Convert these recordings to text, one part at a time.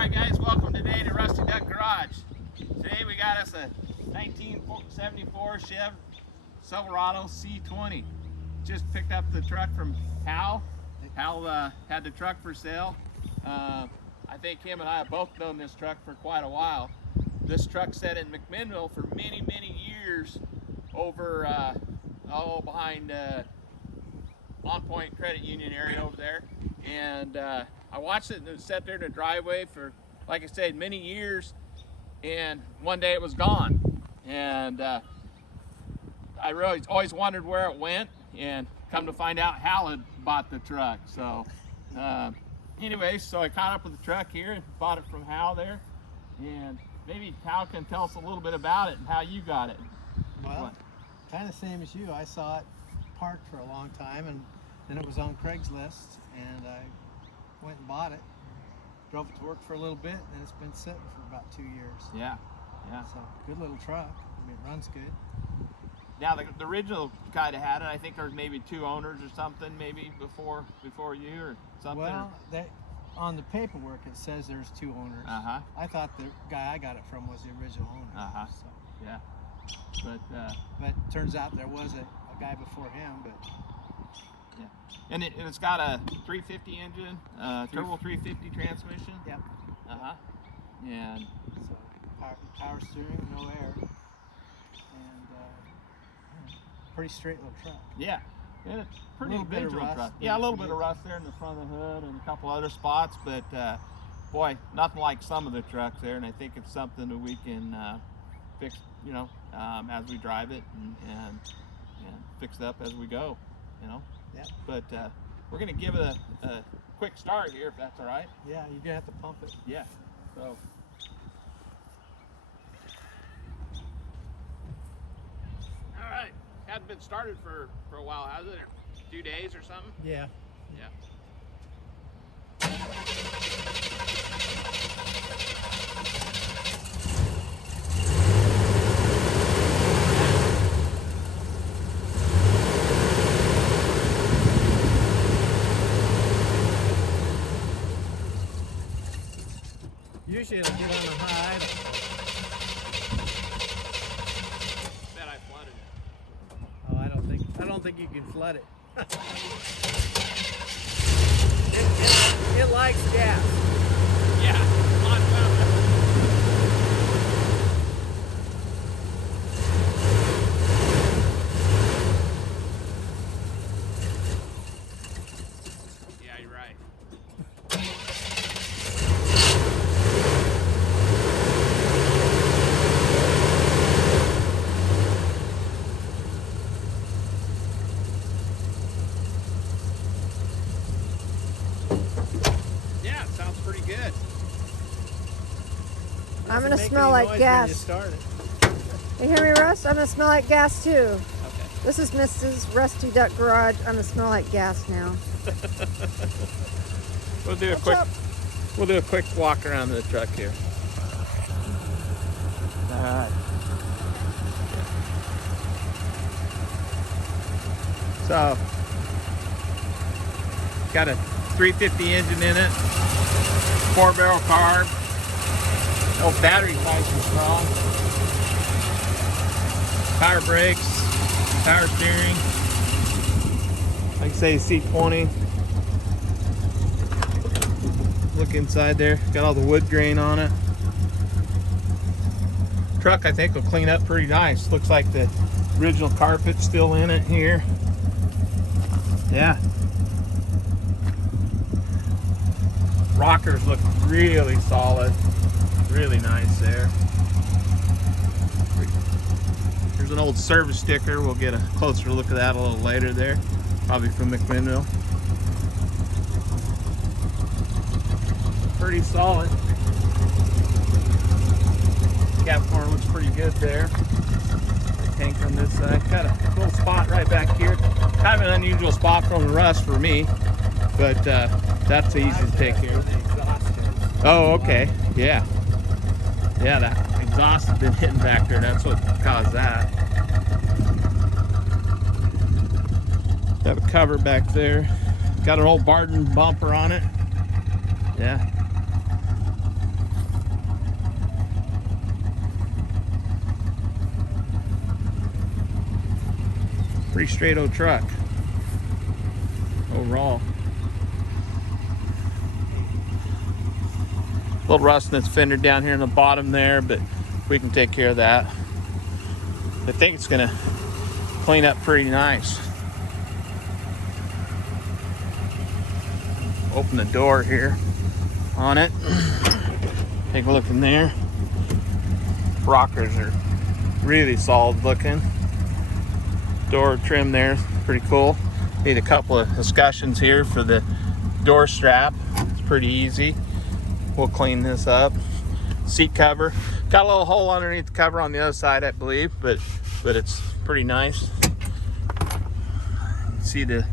Alright guys, welcome today to Rusty Duck Garage. Today we got us a 1974 Chevrolet Silverado C20. Just picked up the truck from Hal. Hal had the truck for sale. I think him and I have both known this truck for quite a while. This truck sat in McMinnville for many years over behind On Point Credit Union area over there. And I watched it and it sat there in the driveway for, like I said, many years, and one day it was gone. And I really always wondered where it went, and come to find out Hal had bought the truck. So anyway, so I caught up with the truck here and bought it from Hal there, and maybe Hal can tell us a little bit about it and how you got it. Well, kind of same as you. I saw it parked for a long time, and then it was on Craigslist, and I went and bought it. Drove it to work for a little bit, and it's been sitting for about 2 years. Yeah. So good little truck. I mean, it runs good. Now the original guy that had it, I think there was maybe 2 owners or something, maybe before you or something. Well, on the paperwork it says there's 2 owners. I thought the guy I got it from was the original owner. So. Yeah. But turns out there was a guy before him. But yeah. And it's got a 350 engine, turbo 350 transmission. Yep. And so power steering, no air, and pretty straight little truck. Yeah. And it's pretty bit of rust. truck. Yeah, a little bit of rust there in the front of the hood and a couple other spots, but boy, nothing like some of the trucks there, and I think it's something that we can fix, as we drive it and fix it up as we go, Yeah. But we're gonna give it a quick start here, if that's all right. Yeah, you're gonna have to pump it. Yeah. So. All right. Hadn't been started for a while, has it? 2 days or something? Yeah. Yeah. Usually it'll get on the high. Bet I flooded it. Oh, I don't think you can flood it. It likes gas. Yeah. On Yeah, you're right. Yeah, it sounds pretty good. I'm gonna Doesn't make smell any like noise gas. when you start it. You hear me, Russ? I'm gonna smell like gas too. Okay. This is Mrs. Rusty Duck Garage. I'm gonna smell like gas now. We'll do a quick walk around the truck here. All right. So, got a 350 engine in it, 4-barrel carb. No battery nice and strong. Power brakes, power steering. Like I say, C20. Look inside there, got all the wood grain on it. Truck I think will clean up pretty nice. Looks like the original carpet's still in it here. Yeah. Rockers look really solid. Really nice there. Here's an old service sticker. We'll get a closer look at that a little later there. Probably from McMinnville. Pretty solid. Cap corner looks pretty good there. Tank on this side. Got a little spot right back here. Kind of an unusual spot from the rust for me, but that's easy to take care of. Oh, okay. Yeah. Yeah, that exhaust has been hitting back there. That's what caused that. Have a cover back there. Got an old Barton bumper on it. Yeah. Pretty straight old truck overall. A little rust in its fender down here in the bottom there, but we can take care of that. I think it's gonna clean up pretty nice. Open the door here on it. Take a look in there. Rockers are really solid looking. Door trim there, pretty cool. Need a couple of discussions here for the door strap. It's pretty easy. We'll clean this up. Seat cover, got a little hole underneath the cover on the other side, I believe, but it's pretty nice. See the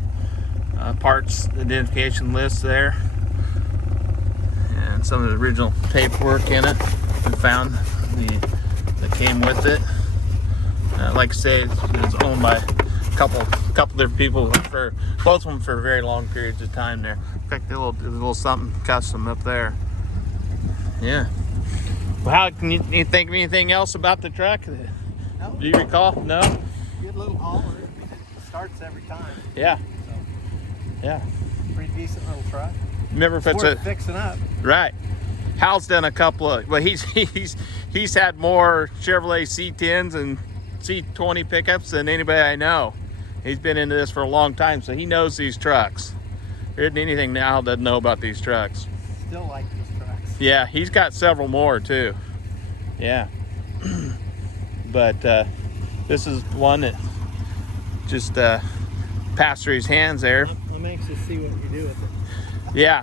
parts identification list there, and some of the original paperwork in it. We found that came with it. Like I say, it's owned by a couple different people for both of them for very long periods of time there. In fact, a little something custom up there. Yeah. Well, how can you think of anything else about the truck? No. Do you recall? No. Good little hauler. It starts every time. Yeah. So, Yeah. pretty decent little truck. Remember if it's Worth fixing up. right. Hal's done a couple of. Well, he's had more Chevrolet C10s and C20 pickups than anybody I know. He's been into this for a long time, so he knows these trucks. There isn't anything Hal doesn't know about these trucks. Still like these trucks. Yeah, he's got several more too. Yeah. But this is one that just passed through his hands there. I'm anxious to see what you do with it. Yeah,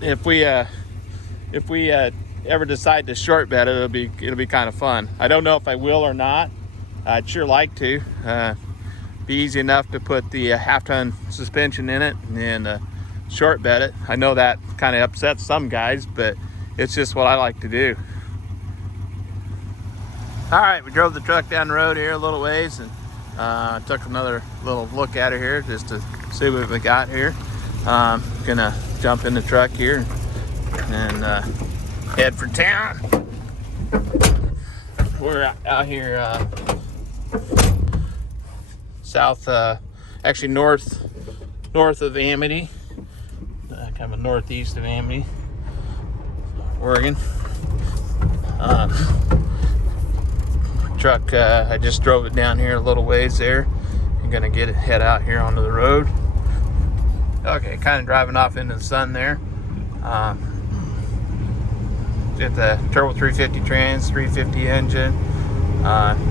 if we ever decide to short bed it, it'll be kind of fun. I don't know if I will or not. I'd sure like to. Be easy enough to put the half-ton suspension in it and short bed it. I know that kind of upsets some guys, but it's just what I like to do. All right, we drove the truck down the road here a little ways and took another little look at it here just to see what we got here. Gonna jump in the truck here and head for town. We're out here south, actually north of Amity, kind of northeast of Amity, Oregon. Truck, I just drove it down here a little ways there. I'm gonna head out here onto the road. Okay, kind of driving off into the sun there. Get the turbo 350 trans, 350 engine.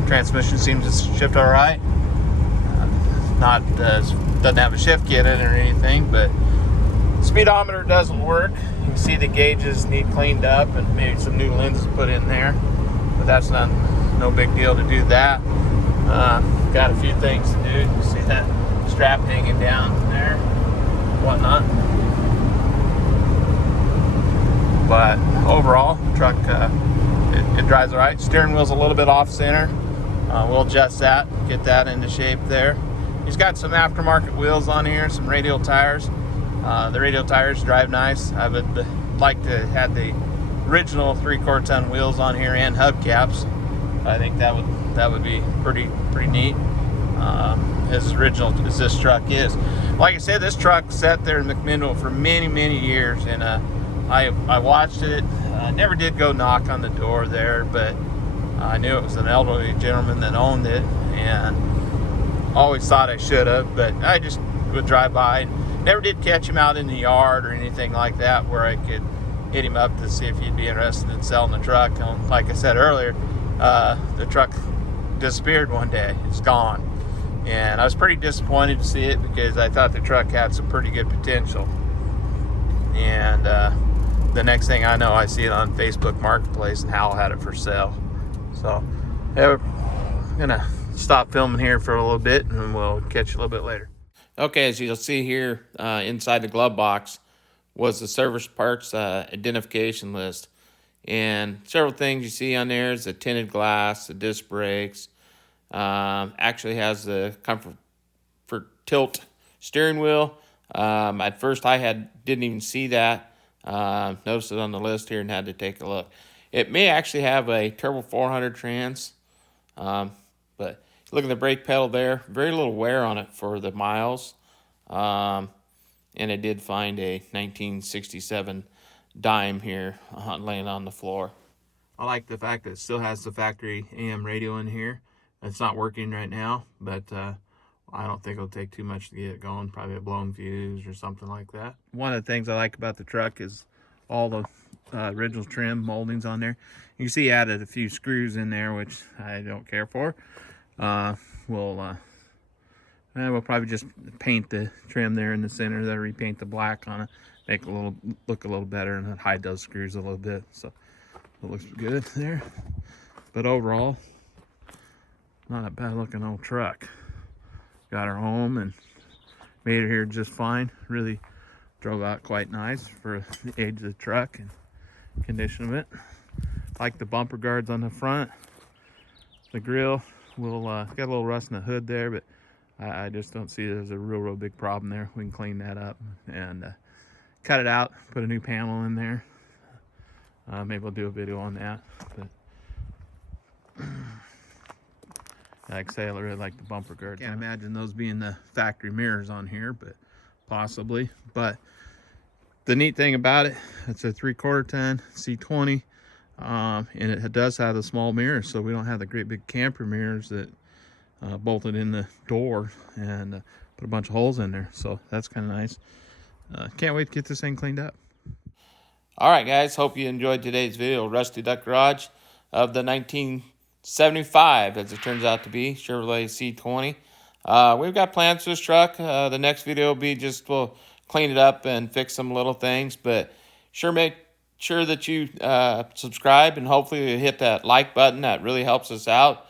Transmission seems to shift all right. Doesn't have a shift kit in it or anything, but speedometer doesn't work. You can see the gauges need cleaned up and maybe some new lenses put in there, but that's no big deal to do that. Got a few things to do. You see that strap hanging down there, whatnot. But overall, truck it drives all right. Steering wheel's a little bit off center. We'll adjust that, get that into shape there. He's got some aftermarket wheels on here, some radial tires. The radial tires drive nice. I would like to have the original 3/4 ton wheels on here and hubcaps. I think that would be pretty neat. As original as this truck is. Like I said, this truck sat there in McMinnville for many years, and I watched it. Never did go knock on the door there, but I knew it was an elderly gentleman that owned it, and always thought I should have, but I just would drive by. Never did catch him out in the yard or anything like that where I could hit him up to see if he'd be interested in selling the truck. And like I said earlier, the truck disappeared one day. It's gone. And I was pretty disappointed to see it because I thought the truck had some pretty good potential. And the next thing I know, I see it on Facebook Marketplace and Hal had it for sale. So I'm gonna stop filming here for a little bit and we'll catch you a little bit later. Okay, as you'll see here inside the glove box was the service parts identification list. And several things you see on there is the tinted glass, the disc brakes, actually has the comfort for tilt steering wheel. At first didn't even see that. Noticed it on the list here and had to take a look. It may actually have a turbo 400 trans, but Look at the brake pedal there. Very little wear on it for the miles. And I did find a 1967 dime here laying on the floor. I like the fact that it still has the factory AM radio in here. It's not working right now, but I don't think it'll take too much to get it going. Probably a blown fuse or something like that. One of the things I like about the truck is all the original trim moldings on there. You can see he added a few screws in there, which I don't care for. We'll probably just paint the trim there in the center, then repaint the black on it, make it look a little better, and then hide those screws a little bit. So it looks good there. But overall, not a bad looking old truck. Got her home and made it here just fine. Really drove out quite nice for the age of the truck and condition of it. Like the bumper guards on the front. The grill will got a little rust in the hood there, but I just don't see there's a real big problem there. We can clean that up and cut it out, put a new panel in there. Maybe we'll do a video on that. But like I say, I really like the bumper guards. Can't imagine those being the factory mirrors on here, but possibly. But the neat thing about it, it's a 3/4 ton C20, and it does have the small mirrors, so we don't have the great big camper mirrors that bolted in the door and put a bunch of holes in there. So that's kind of nice. Can't wait to get this thing cleaned up. All right, guys, hope you enjoyed today's video. Rusty Duck Garage of the 1975, as it turns out to be, Chevrolet C20. We've got plans for this truck. The next video will be we'll clean it up and fix some little things, but make sure that you subscribe and hopefully hit that like button. That really helps us out.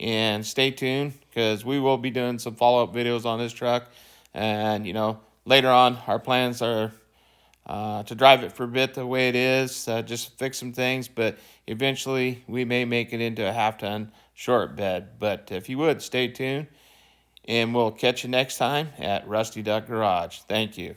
And stay tuned, because we will be doing some follow-up videos on this truck. And, later on, our plans are to drive it for a bit the way it is, just fix some things, but eventually we may make it into a half-ton short bed. But if you would, stay tuned, and we'll catch you next time at Rusty Duck Garage. Thank you.